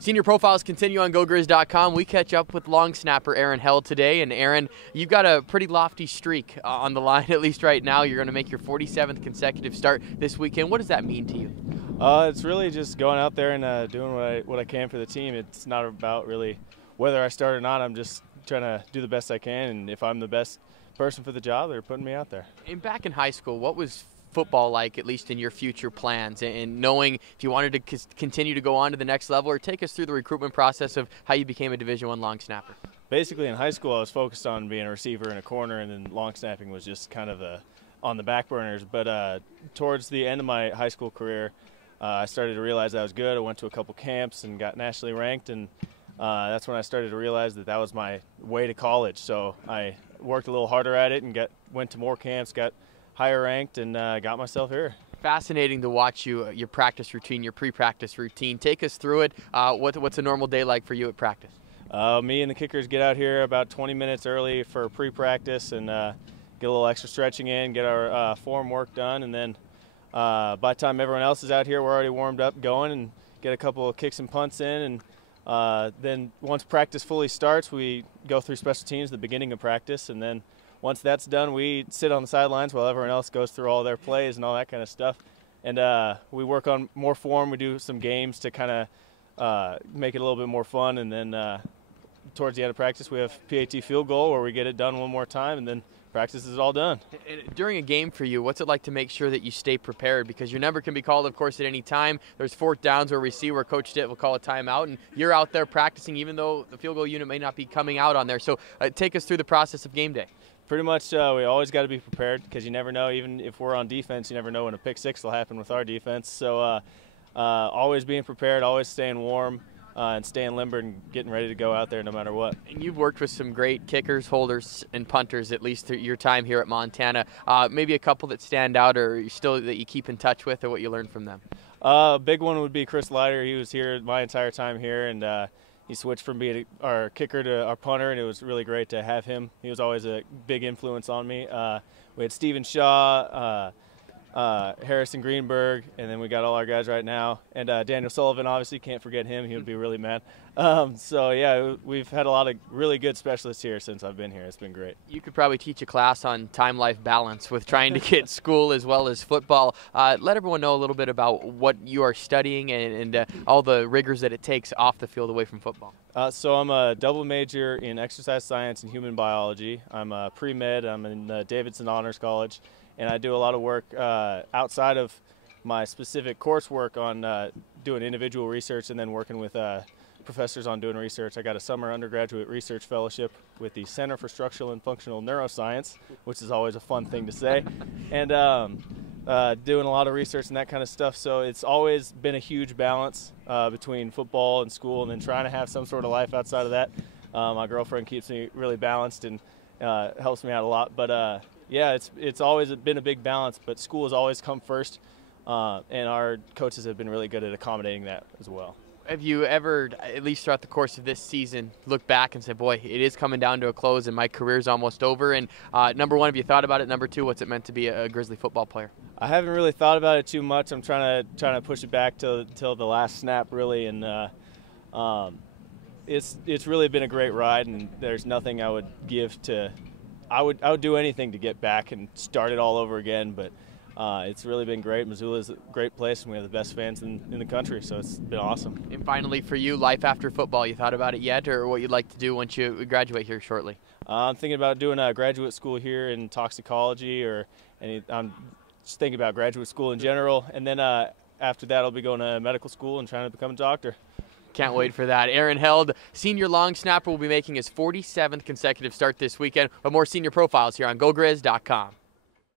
Senior profiles continue on GoGrizz.com. We catch up with long snapper Aaron Held today. And Aaron, you've got a pretty lofty streak on the line, at least right now. You're going to make your 47th consecutive start this weekend. What does that mean to you? It's really just going out there and doing what I can for the team. It's not about really whether I start or not. I'm just trying to do the best I can, and if I'm the best person for the job, they're putting me out there. And back in high school, what was football like, at least in your future plans, and knowing if you wanted to continue to go on to the next level, or take us through the recruitment process of how you became a Division I long snapper? Basically, in high school, I was focused on being a receiver in a corner, and then long snapping was just kind of on the back burners. But towards the end of my high school career, I started to realize I was good. I went to a couple camps and got nationally ranked, and that's when I started to realize that was my way to college. So I worked a little harder at it and went to more camps, got higher ranked, and got myself here. Fascinating to watch your practice routine, your pre-practice routine. Take us through it. What's a normal day like for you at practice? Me and the kickers get out here about 20 minutes early for pre-practice and get a little extra stretching in, get our form work done, and then by the time everyone else is out here, we're already warmed up going and get a couple of kicks and punts in. And then once practice fully starts, we go through special teams at the beginning of practice, and then once that's done, we sit on the sidelines while everyone else goes through all their plays and all that kind of stuff. And we work on more form. We do some games to kind of make it a little bit more fun. And then towards the end of practice, we have PAT field goal where we get it done one more time, and then practice is all done. During a game for you, what's it like to make sure that you stay prepared? Because your number can be called, of course, at any time. There's fourth downs where we see where Coach Stitt will call a timeout, and you're out there practicing even though the field goal unit may not be coming out on there. So take us through the process of game day. Pretty much we always got to be prepared because you never know. Even if we're on defense, you never know when a pick six will happen with our defense. So always being prepared, always staying warm, and staying limber and getting ready to go out there no matter what. And you've worked with some great kickers, holders, and punters, at least through your time here at Montana. Maybe a couple that stand out or still that you keep in touch with, or what you learned from them? A big one would be Chris Leiter. He was here my entire time here, and he switched from being our kicker to our punter, and it was really great to have him. He was always a big influence on me. We had Stephen Shaw, Harrison Greenberg, and then we got all our guys right now. And Daniel Sullivan, obviously, can't forget him. He would be really mad. So, yeah, we've had a lot of really good specialists here since I've been here. It's been great. You could probably teach a class on time-life balance with trying to get school as well as football. Let everyone know a little bit about what you are studying and all the rigors that it takes off the field away from football. So I'm a double major in exercise science and human biology. I'm a pre-med. I'm in Davidson Honors College. And I do a lot of work outside of my specific coursework on doing individual research and then working with professors on doing research. I got a summer undergraduate research fellowship with the Center for Structural and Functional Neuroscience, which is always a fun thing to say, and doing a lot of research and that kind of stuff. So it's always been a huge balance between football and school, and then trying to have some sort of life outside of that. My girlfriend keeps me really balanced and helps me out a lot, but yeah, it's always been a big balance, but school has always come first, and our coaches have been really good at accommodating that as well. Have you ever, at least throughout the course of this season, looked back and said, boy, it is coming down to a close and my career's almost over? And number one, have you thought about it? Number two, what's it meant to be a Grizzly football player? I haven't really thought about it too much. I'm trying to push it back till the last snap, really, and it's really been a great ride, and there's nothing I would give to. I would do anything to get back and start it all over again, but it's really been great. Missoula's a great place, and we have the best fans in the country, so it's been awesome. And finally, for you, life after football, you thought about it yet, or what you'd like to do once you graduate here shortly? I'm thinking about doing a graduate school here in toxicology, I'm just thinking about graduate school in general, and then after that I'll be going to medical school and trying to become a doctor. Can't wait for that. Aaron Held, senior long snapper, will be making his 47th consecutive start this weekend. But more senior profiles here on GoGrizz.com.